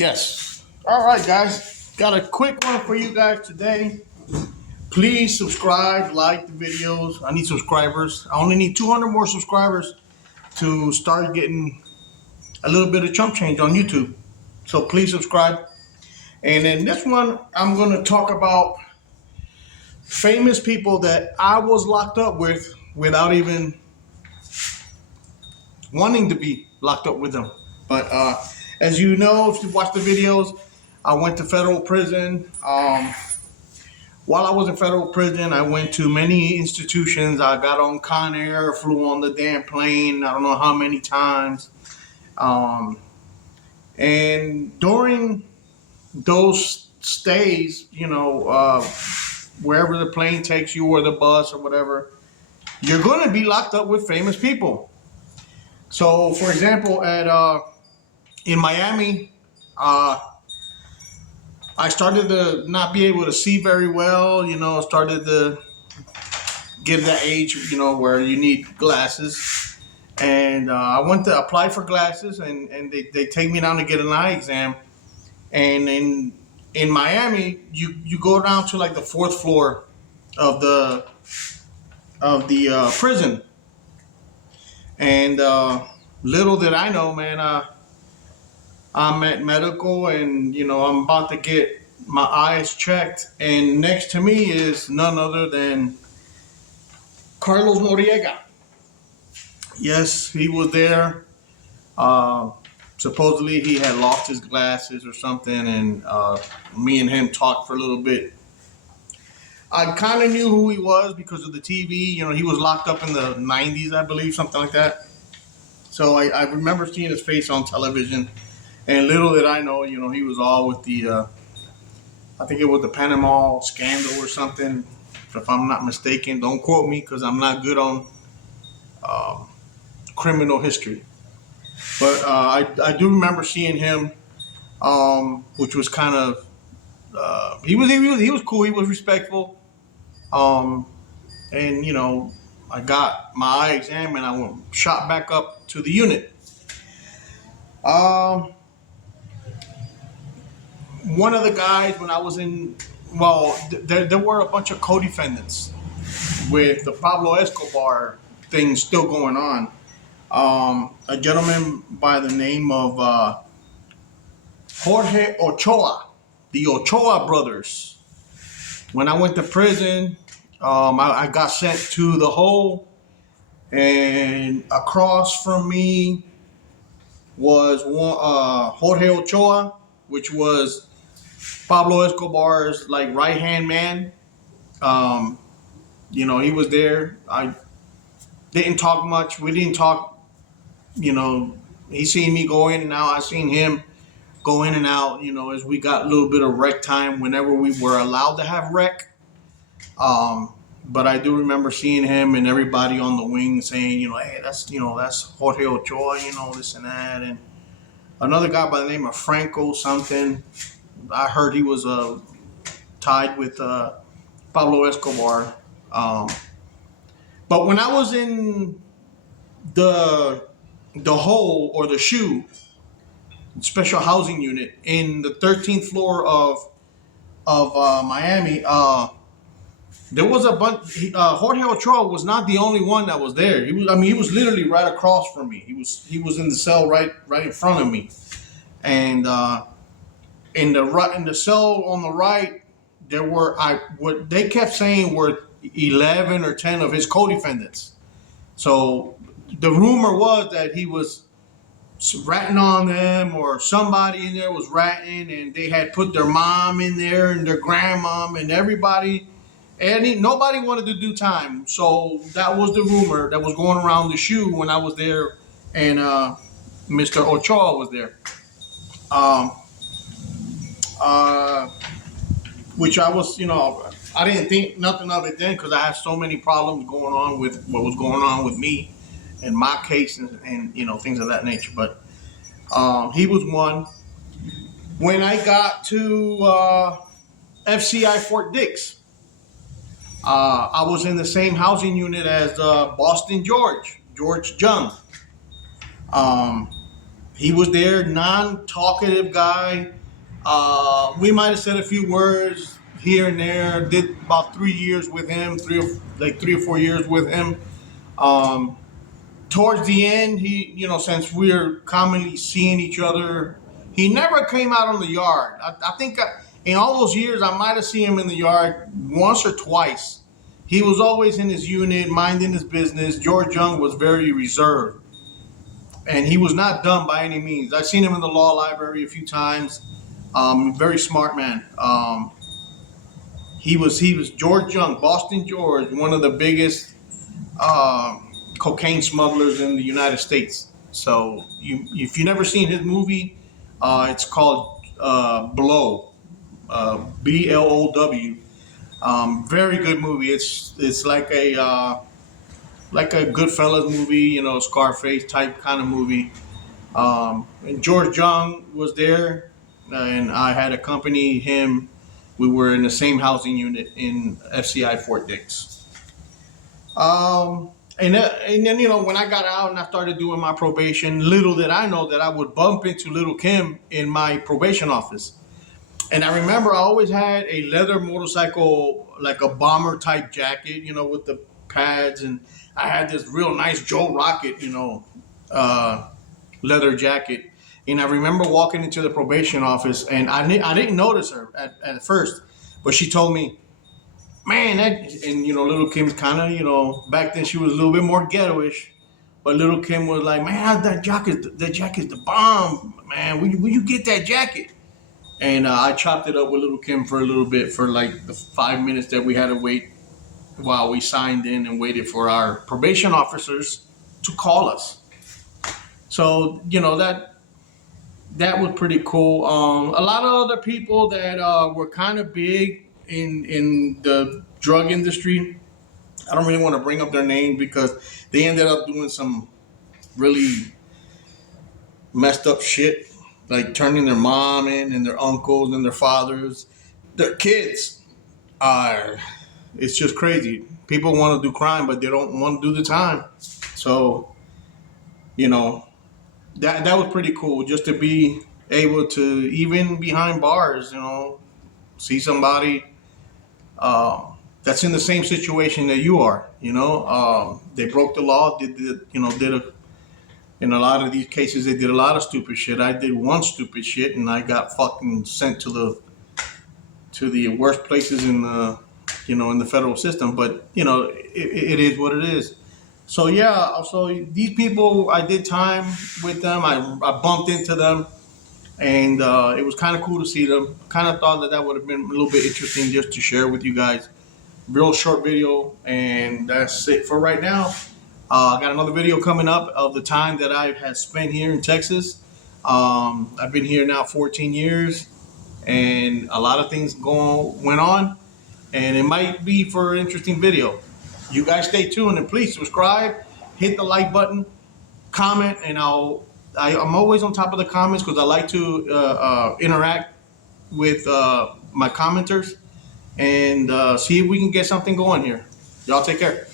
Yes. All right, guys. Got a quick one for you guys today. Please subscribe, like the videos. I need subscribers. I only need 200 more subscribers to start getting a little bit of chump change on YouTube. So please subscribe. And in this one, I'm going to talk about famous people that I was locked up with without even wanting to be locked up with them. But as you know, if you watch the videos, I went to federal prison. While I was in federal prison, I went to many institutions. I got on Con Air, flew on the damn plane, I don't know how many times. Um, and during those stays, wherever the plane takes you or the bus or whatever, you're going to be locked up with famous people. So, for example, in Miami, I started to not be able to see very well, started to get that age, where you need glasses. And I went to apply for glasses, and they take me down to get an eye exam. And in Miami, you go down to like the fourth floor of the prison. And little did I know, man, I'm at medical, and I'm about to get my eyes checked, and next to me is none other than Carlos Noriega. Yes, he was there. Supposedly he had lost his glasses or something, and me and him talked for a little bit. I kind of knew who he was because of the TV. He was locked up in the 90s, I believe, something like that. So I remember seeing his face on television. And little did I know, he was all with the, I think it was the Panama scandal or something, if I'm not mistaken. Don't quote me because I'm not good on criminal history. But I do remember seeing him, which was kind of, he was cool. He was respectful. Um, and, I got my eye exam and I went shot back up to the unit. One of the guys when I was in, well, there were a bunch of co-defendants with the Pablo Escobar thing still going on. A gentleman by the name of Jorge Ochoa, the Ochoa brothers. When I went to prison, I got sent to the hole, and across from me was one, Jorge Ochoa, which was Pablo Escobar's like right hand man. He was there. I didn't talk much. We didn't talk. He seen me go in and out. I seen him go in and out. As we got a little bit of rec time whenever we were allowed to have rec. But I do remember seeing him and everybody on the wing saying, hey, that's Jorge Ochoa, this and that, and another guy by the name of Franco something. I heard he was tied with Pablo Escobar. But when I was in the hole or the shoe special housing unit in the 13th floor of Miami, there was a bunch. Jorge Ochoa was not the only one that was there. He was literally right across from me. He was in the cell right in front of me, and in the cell on the right, there were what they kept saying were 11 or 10 of his co-defendants. So the rumor was that he was ratting on them, or somebody in there was ratting, and they had put their mom in there and their grandmom and everybody. And nobody wanted to do time. So that was the rumor that was going around the shoe when I was there, and Mr. Ochoa was there. Which I was, I didn't think nothing of it then because I had so many problems going on with what was going on with me and my case and things of that nature. But he was one. When I got to FCI Fort Dix, I was in the same housing unit as Boston George Jung. He was there, non-talkative guy. We might have said a few words here and there. Did about 3 years with him, 3 or 4 years with him. Um, Towards the end, since we're commonly seeing each other, he never came out on the yard. I think in all those years, I might have seen him in the yard once or twice. He was always in his unit, minding his business. George Young was very reserved, and he was not dumb by any means. I've seen him in the law library a few times. Very smart man. He was George Young, Boston George, one of the biggest uh, cocaine smugglers in the United States. So if you never seen his movie, it's called Blow, Blow. Very good movie. It's like a Goodfellas movie, Scarface type kind of movie. And George Young was there, and I had accompanied him. We were in the same housing unit in FCI Fort Dix. And then when I got out and I started doing my probation, little did I know that I would bump into Little Kim in my probation office. And I remember I always had a leather motorcycle, like a bomber type jacket, with the pads, and I had this real nice Joe Rocket, uh, leather jacket. And I remember walking into the probation office, and I didn't notice her at first, but she told me, "Man, Little Kim's kind of, back then she was a little bit more ghettoish, but Little Kim was like, man, that jacket's the bomb, man. Will you get that jacket?" And I chopped it up with Little Kim for a little bit, for like the 5 minutes that we had to wait while we signed in and waited for our probation officers to call us. So that was pretty cool. A lot of other people that were kind of big in the drug industry. I don't really want to bring up their names because they ended up doing some really messed up shit, like turning their mom in and their uncles and their fathers, their kids. Are It's just crazy. People want to do crime, but they don't want to do the time. So you know that was pretty cool, just to be able to, even behind bars, see somebody that's in the same situation that you are. They broke the law. In a lot of these cases, they did a lot of stupid shit. I did one stupid shit, and I got fucking sent to the worst places in the federal system. But it is what it is. So yeah, so these people, I did time with them. I bumped into them, and it was kind of cool to see them. Kind of thought that would have been a little bit interesting just to share with you guys. Real short video, and that's it for right now. I got another video coming up of the time that I have spent here in Texas. I've been here now 14 years, and a lot of things went on, and it might be for an interesting video. You guys stay tuned, and please subscribe, hit the like button, comment, and I'm always on top of the comments because I like to interact with my commenters and see if we can get something going here. Y'all take care.